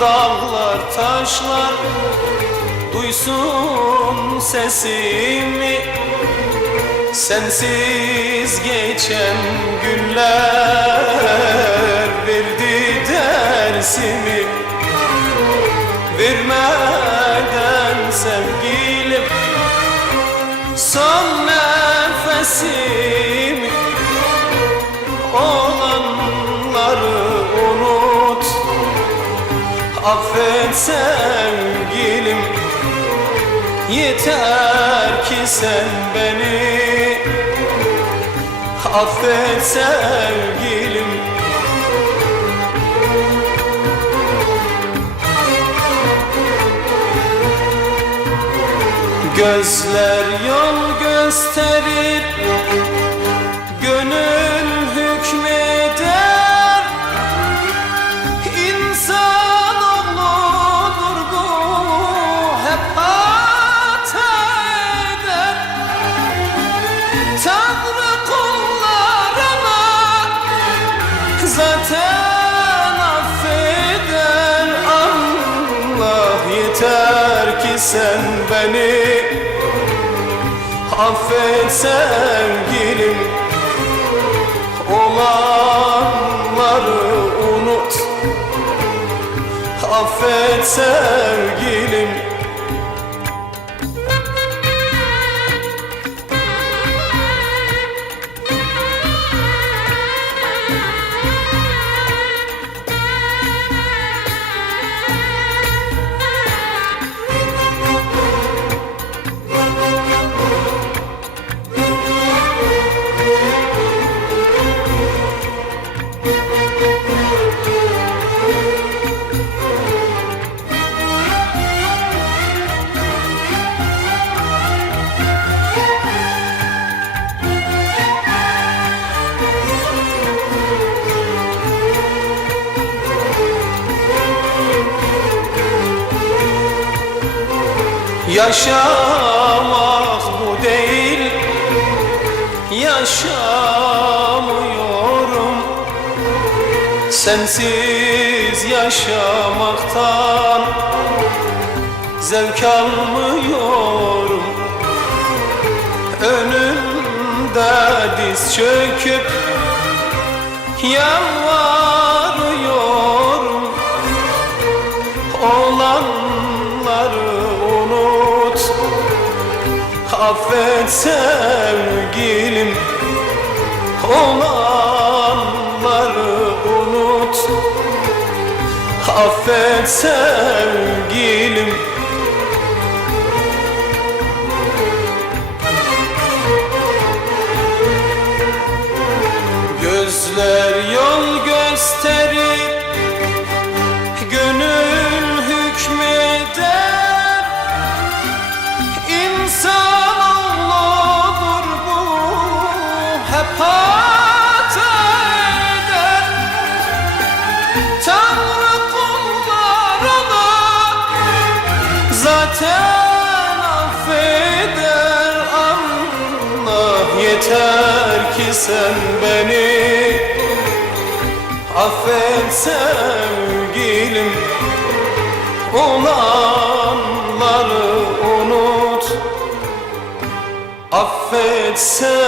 dağlar taşlar. Duysun sesimi. Sensiz geçen günler Verdi dersimi. Vermeden Affet sevgilim. Yeter ki sen beni. Affet sevgilim. Gözler yol gösterir sen beni Affet sevgilim. Olanları unut Affet sevgilim Yaşamak bu değil. Yaşamıyorum. Sensiz yaşamaktan Zevk almıyorum. Önümde diz çöküp Yalvarıyorum Affet sevgilim olanları unut. Affet sevgilim yeter ki sen beni Affet sevgilim. Olanları unut Affet sevgilim